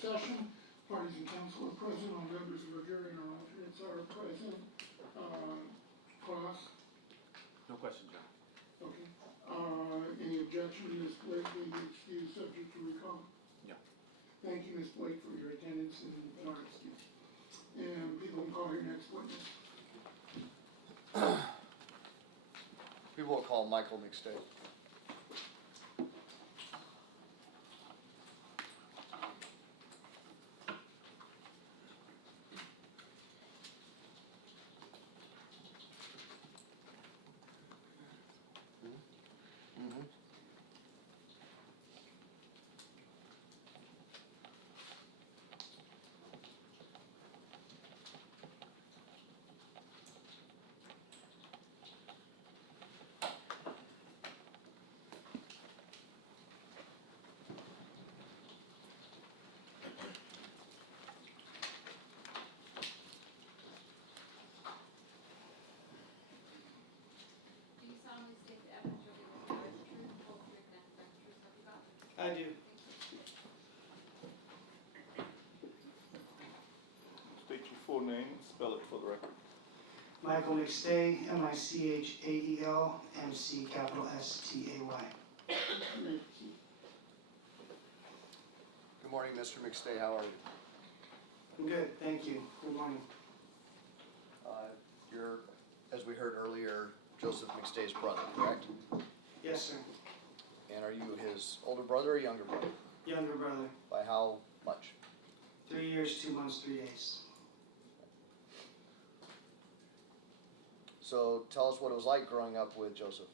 session. Parties and counsel are present, all members of the jury and our alternates are present. Cross? No question, John. Okay. Any objection, Ms. Blake being excused subject to recall? No. Thank you, Ms. Blake, for your attendance and our excuse. And people can call your next witness. People will call Michael McStay. Do you solemnly state the evidence you're giving is the truth, whole truth, and nothing but the truth, so help you God? I do. State your full name and spell it for the record. Michael McStay, MICHAEL, MC capital STAY. Good morning, Mr. McStay. How are you? I'm good, thank you. Good morning. You're, as we heard earlier, Joseph McStay's brother, correct? Yes, sir. And are you his older brother or younger brother? Younger brother. By how much? 3 years, 2 months, 3 days. So tell us what it was like growing up with Joseph.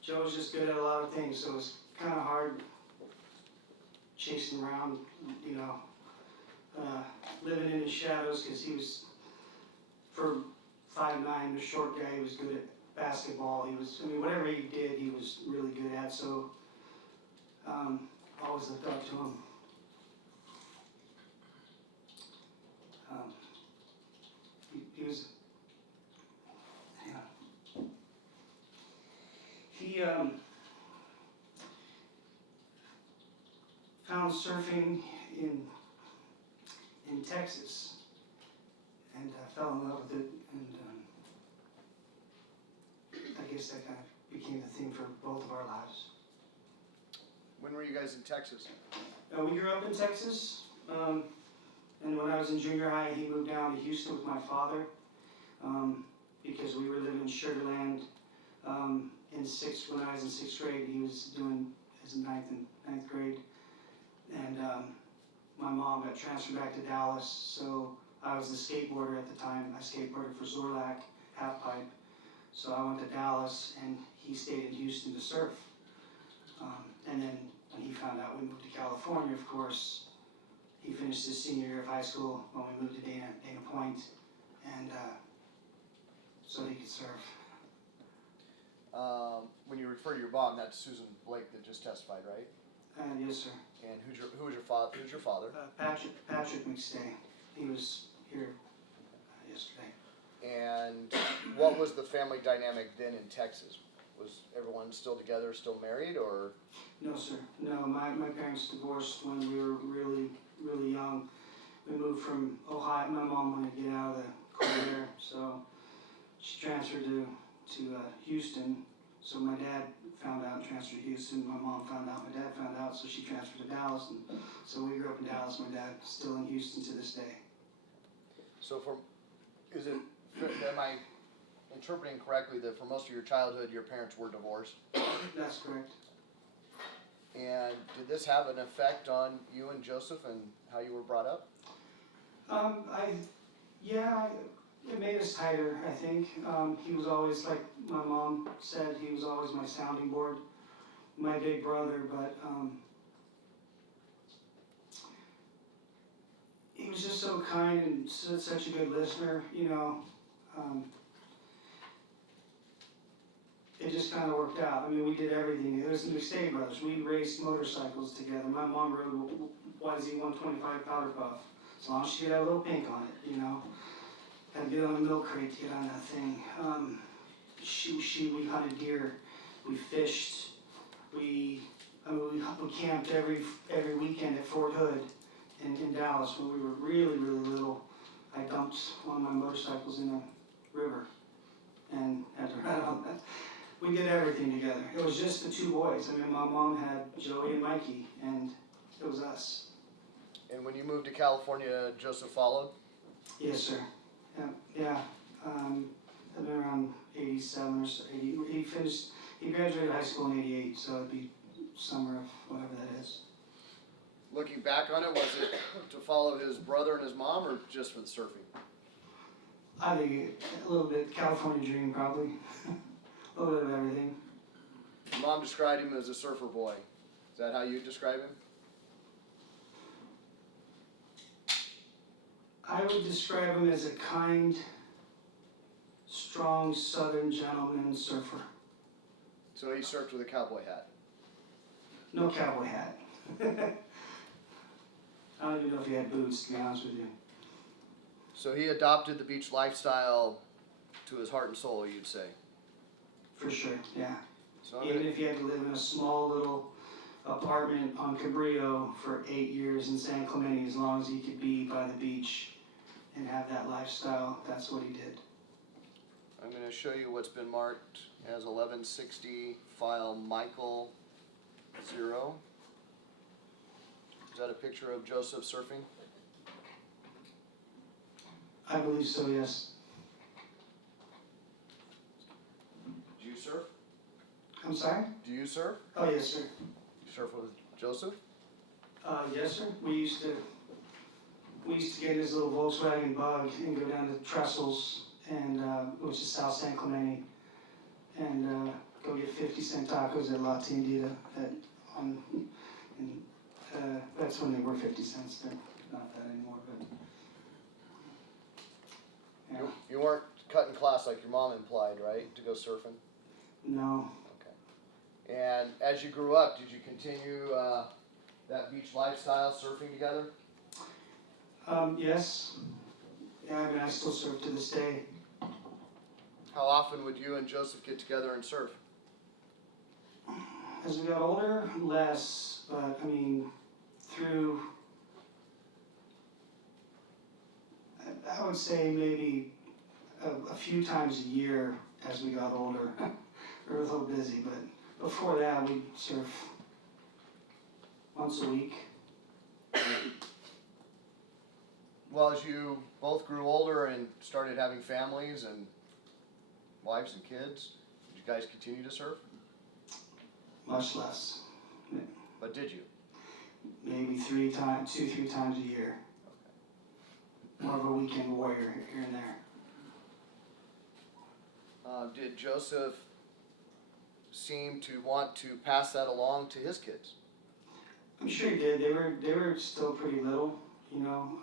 Joe was just good at a lot of things, so it was kind of hard chasing around, you know, living in the shadows, because he was, for 5'9", a short guy, he was good at basketball. He was, I mean, whatever he did, he was really good at, so always looked up to him. He was, yeah. He found surfing in Texas and fell in love with it, and I guess that kind of became the thing for both of our lives. When were you guys in Texas? We grew up in Texas, and when I was in junior high, he moved down to Houston with my father, because we were living in Sugar Land. When I was in sixth grade, he was doing his ninth grade, and my mom got transferred back to Dallas, so I was a skateboarder at the time. I skateboarded for Zorlak, half pipe, so I went to Dallas, and he stayed in Houston to surf. And then when he found out we moved to California, of course, he finished his senior year of high school when we moved to Dana Point, and so he could surf. When you refer to your mom, that's Susan Blake that just testified, right? Yes, sir. And who was your father? Who's your father? Patrick McStay. He was here yesterday. And what was the family dynamic then in Texas? Was everyone still together, still married, or? No, sir. No, my parents divorced when we were really, really young. We moved from Ohio. My mom wanted to get out of the cold air, so she transferred to Houston. So my dad found out and transferred to Houston. My mom found out. My dad found out, so she transferred to Dallas. And so we grew up in Dallas. My dad's still in Houston to this day. So am I interpreting correctly that for most of your childhood, your parents were divorced? That's correct. And did this have an effect on you and Joseph and how you were brought up? It made us tighter, I think. He was always, like my mom said, he was always my sounding board, my big brother, but he was just so kind and such a good listener, you know. It just kind of worked out. I mean, we did everything. It was the McStay brothers. We raced motorcycles together. My mom rode a YZ 125 powder puff, as long as she had a little pink on it, you know. Had to get on a milk crate to get on that thing. We hunted deer, we fished, we I mean, we camped every weekend at Fort Hood in Dallas when we were really, really little. I dumped one of my motorcycles in a river and had to ride on that. We did everything together. It was just the two boys. I mean, my mom had Joey and Mikey, and it was us. And when you moved to California, Joseph followed? Yes, sir. Yeah. I've been around 87 or so, 80. He graduated high school in 88, so it'd be summer of whatever that is. Looking back on it, was it to follow his brother and his mom, or just for the surfing? I think a little bit California dream, probably. A little bit of everything. Your mom described him as a surfer boy. Is that how you describe him? I would describe him as a kind, strong Southern gentleman surfer. So he surfed with a cowboy hat. No cowboy hat. I don't even know if he had boots, to be honest with you. So he adopted the beach lifestyle to his heart and soul, you'd say. For sure, yeah. So Even if he had to live in a small little apartment on Cabrillo for 8 years in San Clemente, as long as he could be by the beach and have that lifestyle, that's what he did. I'm going to show you what's been marked as 1160 file Michael 0. Is that a picture of Joseph surfing? I believe so, yes. Do you surf? I'm sorry? Do you surf? Oh, yes, sir. You surf with Joseph? Yes, sir. We used to get his little Volkswagen Bug and go down to Trestles, and which is South San Clemente, and go get 50-cent tacos at La Tiendita. That's when they were 50 cents. They're not that anymore, but yeah. You weren't cutting class like your mom implied, right? To go surfing? No. Okay. And as you grew up, did you continue that beach lifestyle, surfing together? Yes. Yeah, I mean, I still surf to this day. How often would you and Joseph get together and surf? As we got older, less, but I mean, through, I would say maybe a few times a year as we got older. We were a little busy, but before that, we'd surf once a week. Well, as you both grew older and started having families and wives and kids, did you guys continue to surf? Much less. But did you? Maybe 2-3 times a year. More of a weekend warrior here and there. Did Joseph seem to want to pass that along to his kids? I'm sure he did. They were still pretty little, you know.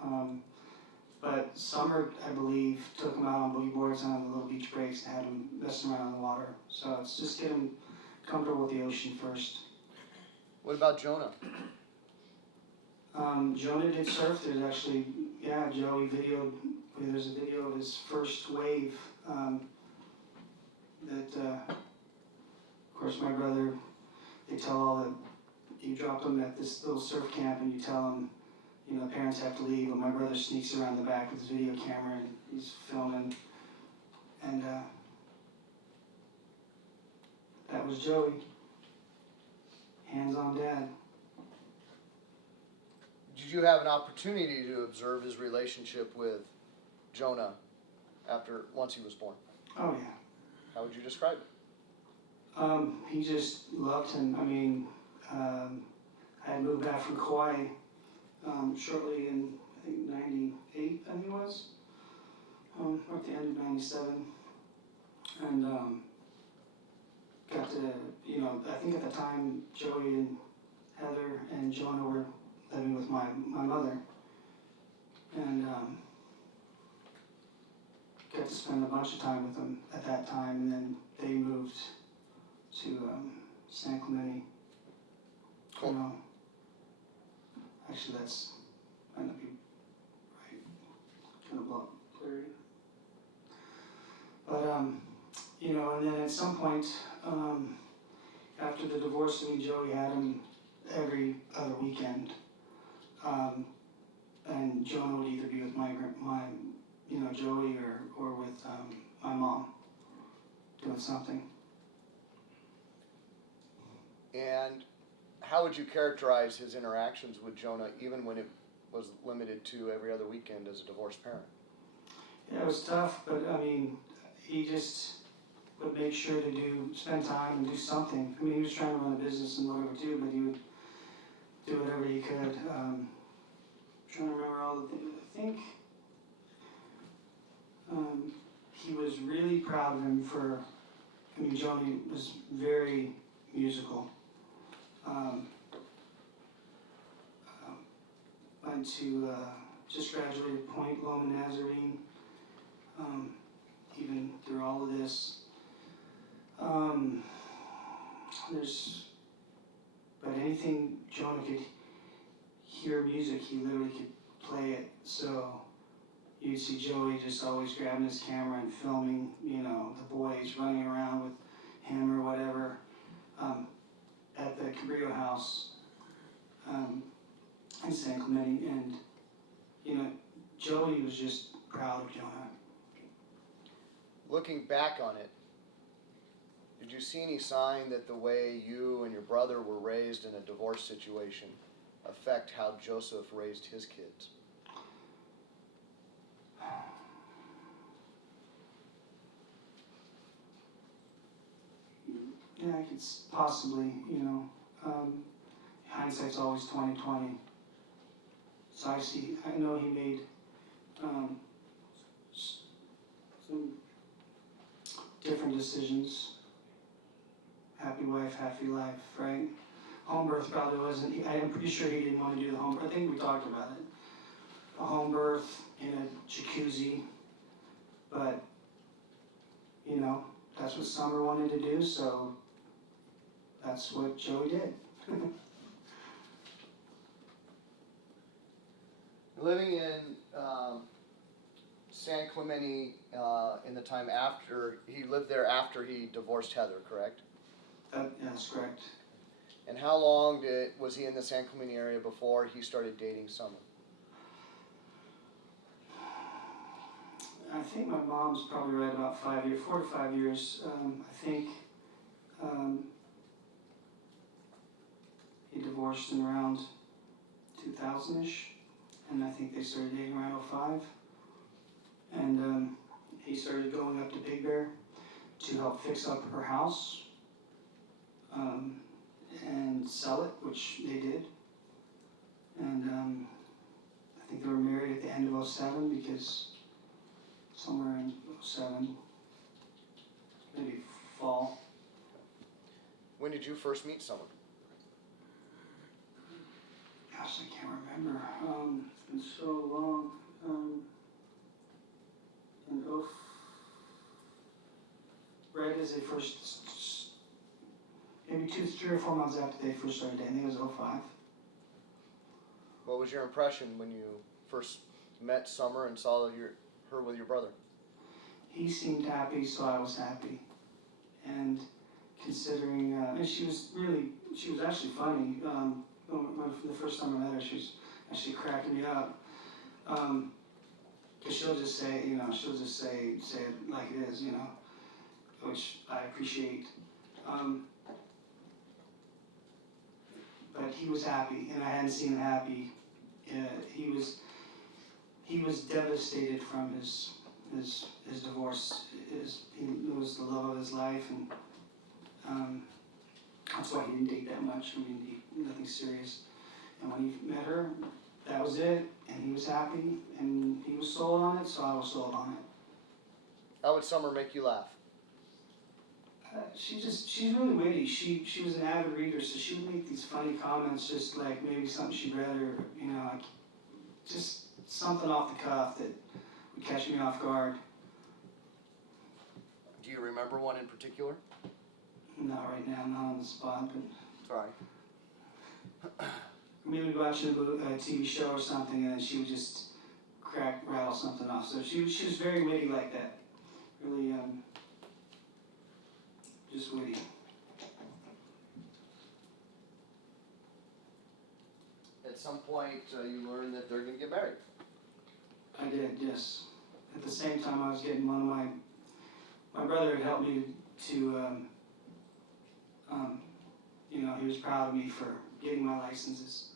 But Summer, I believe, took them out on boogie boards and on the little beach breaks and had them messing around in the water. So it's just get them comfortable with the ocean first. What about Jonah? Jonah did surf. There's actually, Joey videoed. There's a video of his first wave. Of course, my brother. They tell all that you drop them at this little surf camp, and you tell them, you know, parents have to leave. And my brother sneaks around the back with his video camera, and he's filming. And that was Joey. Hands-on dad. Did you have an opportunity to observe his relationship with Jonah once he was born? Oh yeah. How would you describe it? He just loved him. I mean, I had moved back from Kauai shortly in, I think, 98, I think it was, or at the end of 97. And got to, you know, I think at the time, Joey and Heather and Jonah were living with my mother. And got to spend a bunch of time with them at that time, and then they moved to San Clemente. Cool. You know, actually, that's might not be right. Kind of block clarity. But you know, and then at some point, after the divorce, me and Joey had him every other weekend. And Jonah would either be with my Joey or with my mom doing something. And how would you characterize his interactions with Jonah, even when it was limited to every other weekend as a divorced parent? Yeah, it was tough, but I mean, he just would make sure to spend time and do something. I mean, he was trying to run a business and whatever too, but he would do whatever he could. Trying to remember all the things. I think he was really proud of him for. I mean, Joni was very musical. Went to just graduated Point Loma Nazarene. Even through all of this, but anything Jonah could hear music, he literally could play it. So you'd see Joey just always grabbing his camera and filming, the boys running around with him or whatever, at the Cabrillo house, in San Clemente. And, Joey was just proud of Jonah. Looking back on it, did you see any sign that the way you and your brother were raised in a divorce situation affect how Joseph raised his kids? Yeah, I could possibly, hindsight's always 20/20. So I know he made some different decisions. Happy wife, happy life, right? Home birth probably wasn't, I'm pretty sure he didn't want to do the home birth. I think we talked about it. A home birth in a jacuzzi, but, that's what Summer wanted to do, so that's what Joey did. Living in San Clemente in the time after, he lived there after he divorced Heather, correct? That's correct. And how long was he in the San Clemente area before he started dating Summer? I think my mom's probably right about 5 years, 4 to 5 years. I think he divorced in around 2000-ish, and I think they started dating around 05. And he started going up to Big Bear to help fix up her house and sell it, which they did. And I think they were married at the end of 07 because somewhere in 07, maybe fall. When did you first meet Summer? Gosh, I can't remember. It's been so long. Right as they first, maybe 3 or 4 months after they first started dating, I think it was 05. What was your impression when you first met Summer and saw her with your brother? He seemed happy, so I was happy. And considering, and she was actually funny. The first time I met her, she was actually cracking me up. Because she'll just say, say it like it is, which I appreciate. But he was happy, and I hadn't seen him happy. He was devastated from his divorce. It was the love of his life, and that's why he didn't date that much. I mean, nothing serious. And when he met her, that was it, and he was happy, and he was sold on it, so I was sold on it. How would Summer make you laugh? She's really witty. She was an avid reader, so she would make these funny comments, just like maybe something she read, or like just something off the cuff that would catch me off guard. Do you remember one in particular? Not right now, not on the spot, but Sorry. maybe we'd watch a TV show or something, and then she would just rattle something off. So she was very witty like that. Really, just witty. some point, you learn that they're gonna get married. I did, yes. At the same time, I was getting one of my brother had helped me to, you know, he was proud of me for getting my licenses.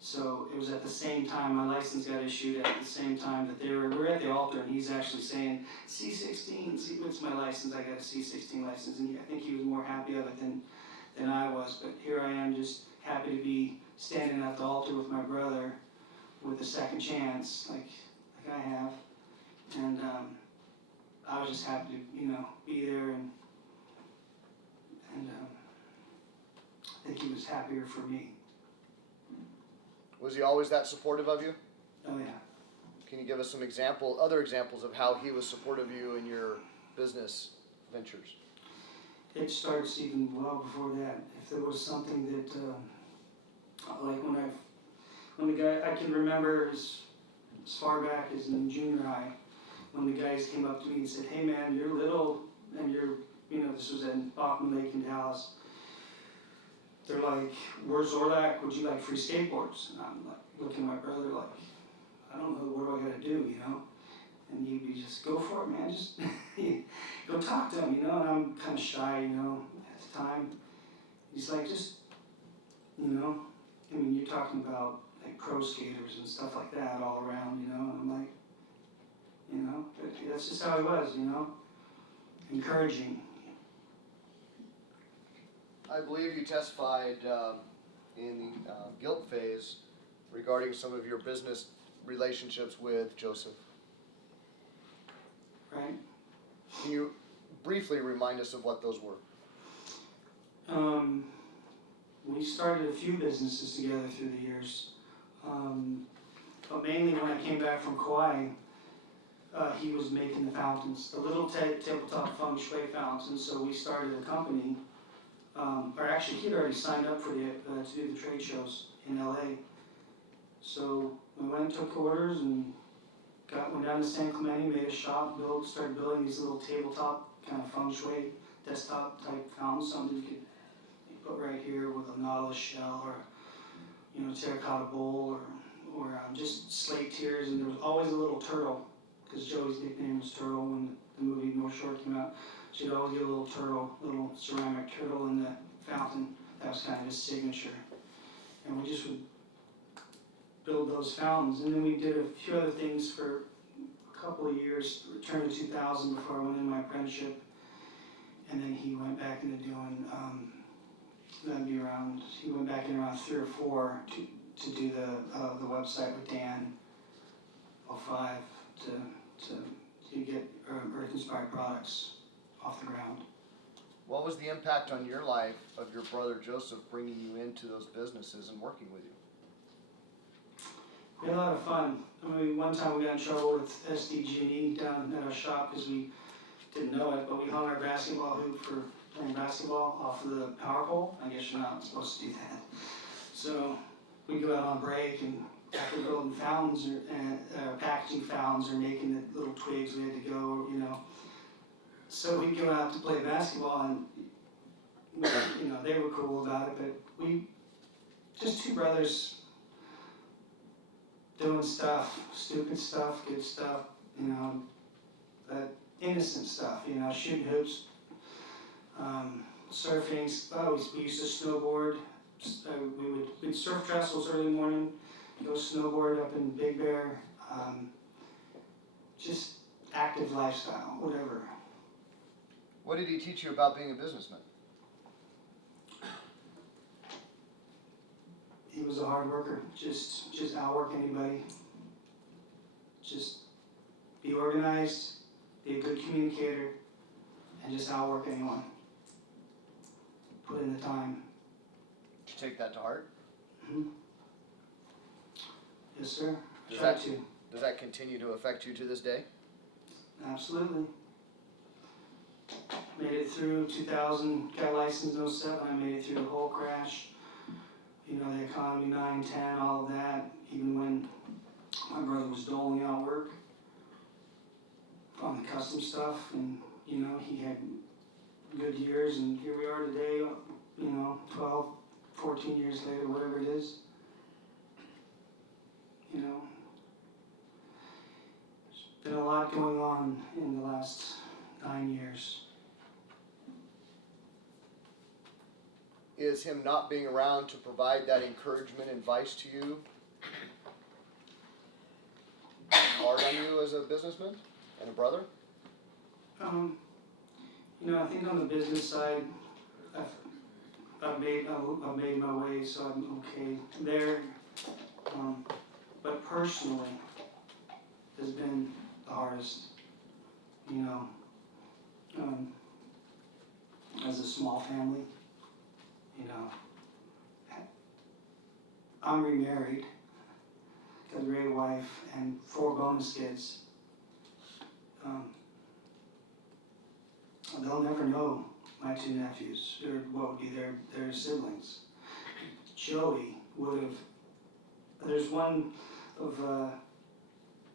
So it was at the same time, my license got issued at the same time that we were at the altar, and he's actually saying, C16, see, what's my license? I got a C16 license, and I think he was more happy of it than I was. But here I am, just happy to be standing at the altar with my brother with a second chance, like I have. And I was just happy to, you know, be there, and I think he was happier for me. Was he always that supportive of you? Oh yeah. Can you give us some other examples of how he was supportive of you in your business ventures? It starts even well before that. If there was something that, like when the guy, I can remember as far back as in junior high, when the guys came up to me and said, hey man, you're little, and you're, you know, this was in Bachman Lake in Dallas. They're like, where's Orlac? Would you like free skateboards? And I'm like, looking at my brother like, I don't know, what do I gotta do, you know? And he'd be just, go for it, man, just go talk to him, you know? And I'm kind of shy, you know, at the time. He's like, just, you know, I mean, you're talking about like pro skaters and stuff like that all around, you know? And I'm like, you know, but that's just how he was, you know? Encouraging. I believe you testified in the guilt phase regarding some of your business relationships with Joseph. Right? Can you briefly remind us of what those were? We started a few businesses together through the years. But mainly when I came back from Kauai, he was making the fountains, the little tabletop feng shui fountains. So we started a company. Or actually, he'd already signed up for to do the trade shows in LA. So we went and took orders and went down to San Clemente, made a shop, started building these little tabletop kind of feng shui desktop type fountains, something you could put right here with a nautilus shell or, you know, terracotta bowl or just slate tears. And there was always a little turtle, because Joey's nickname was Turtle when the movie North Shore came out. So you'd always get a little turtle, little ceramic turtle in the fountain. That was kind of his signature. And we just would build those fountains. And then we did a few other things for a couple of years, returned to 2000 before I went into my apprenticeship. And then he went back into doing, he went back in around 3 or 4 to do the website with Dan, 05, to get Earth-inspired products off the ground. What was the impact on your life of your brother Joseph bringing you into those businesses and working with you? We had a lot of fun. I mean, one time we got in trouble with SDG&E down at our shop because we didn't know it, but we hung our basketball hoop for playing basketball off of the power pole. I guess you're not supposed to do that. So we'd go out on break and after building fountains or packaging fountains or making the little twigs, we had to go, you know. So we'd go out to play basketball and, you know, they were cool about it, but we, just two brothers doing stuff, stupid stuff, good stuff, you know, but innocent stuff, you know, shooting hoops, surfing. We used to snowboard. We'd surf trestles early morning, go snowboard up in Big Bear, just active lifestyle, whatever. What did he teach you about being a businessman? He was a hard worker, just outwork anybody. Just be organized, be a good communicator, and just outwork anyone. Put in the time. Did you take that to heart? Mm-hmm. Yes, sir. Does that continue to affect you to this day? Absolutely. Made it through 2000, got licensed in 07, I made it through the whole crash. You know, the economy, 9, 10, all of that. Even when my brother was doling out work on the custom stuff, and, you know, he had good years, and here we are today, you know, 12, 14 years later, whatever it is. lot going on in the last 9 years. Is him not being around to provide that encouragement and advice to you hard on you as a businessman and a brother? You know, I think on the business side, I've made my way, so I'm okay there. But personally, has been the hardest. You know, as a small family, you know, I'm remarried, got a great wife and 4 bonus kids. They'll never know my 2 nephews, or what would be their siblings. Joey would have, there's one of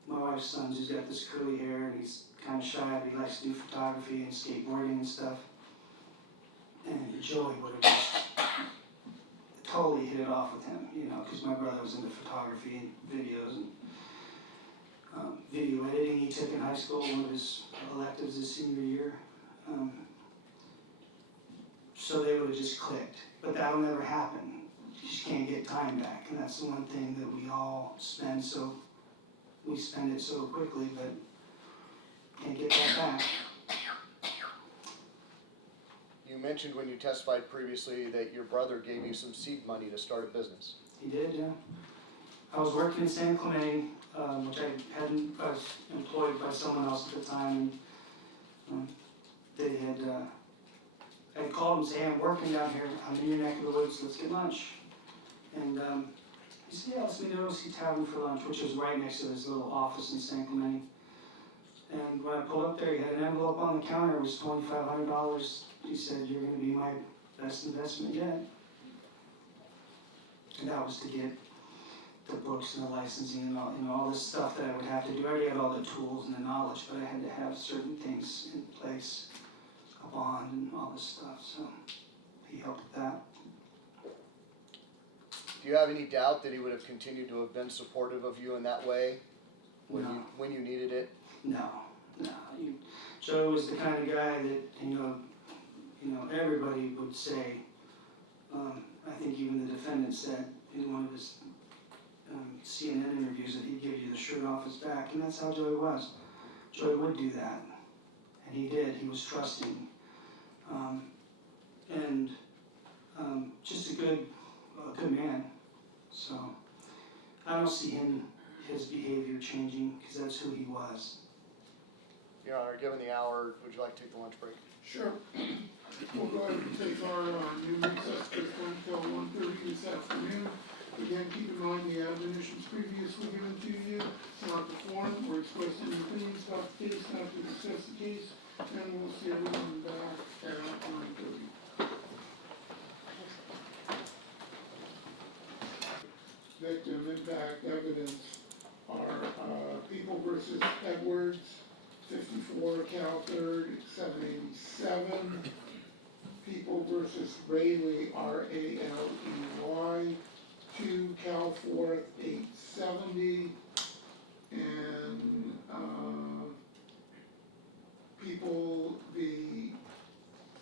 my wife's sons who's got this curly hair and he's kind of shy, but he likes to do photography and skateboarding and stuff. And Joey would have just totally hit it off with him, you know, because my brother was into photography and videos and video editing he took in high school, one of his electives his senior year. So they would have just clicked, but that'll never happen. You just can't get time back, and that's the one thing that we all spend we spend it so quickly, but can't get that back. You mentioned when you testified previously that your brother gave you some seed money to start a business. He did, yeah. I was working in San Clemente, which I was employed by someone else at the time. They had, I called him and said, hey, I'm working down here, I'm in your neck of the woods, let's get lunch. And he said, yeah, let's meet at OC Tavern for lunch, which was right next to his little office in San Clemente. And when I pulled up there, he had an envelope on the counter, it was $2,500. He said, you're gonna be my best investment yet. And that was to get the books and the licensing and all, you know, all this stuff that I would have to do. I already had all the tools and the knowledge, but I had to have certain things in place, a bond and all this stuff, so he helped with that. Do you have any doubt that he would have continued to have been supportive of you in that way when No. when you needed it? No. Joe was the kind of guy that, you know, everybody would say, I think even the defendant said in one of his CNN interviews that he'd give you the shirt off his back, and that's how Joey was. Joey would do that, and he did. He was trusting, and just a good man. So I don't see his behavior changing, because that's who he was. Your Honor, given the hour, would you like to take the lunch break? Sure. We'll go ahead and take our new recess until 1:30 this afternoon. Again, keep in mind the admonitions previously given to you are the form. We're expressing opinions about the case, not to discuss the case, and we'll see everyone back at 9:30. Victim impact evidence are People versus Edwards, 54 Cal 3rd, 787. People versus Raley, R-A-L-E-Y, 2 Cal 4th, 870. And People v.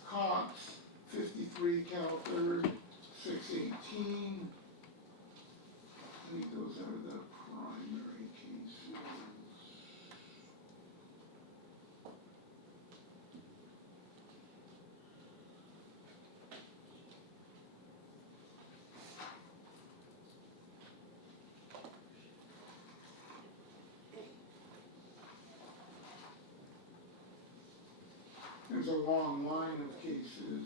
Cox, 53 Cal 3rd, 618. I think those are the primary cases. There's a long line of cases.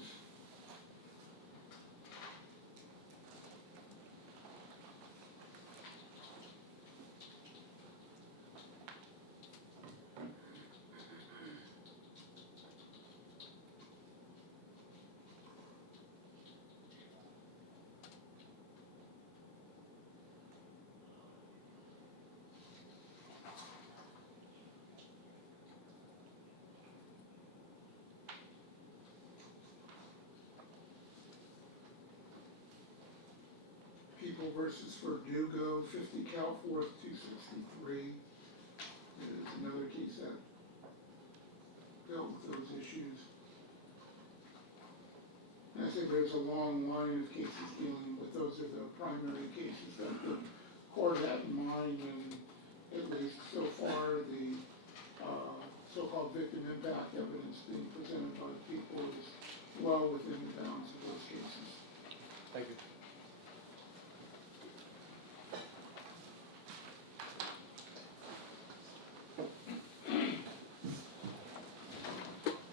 People versus Verdugo, 50 Cal 4th, 263. There's another case that there's a long line of cases dealing with, those are the primary cases that the court had in mind, and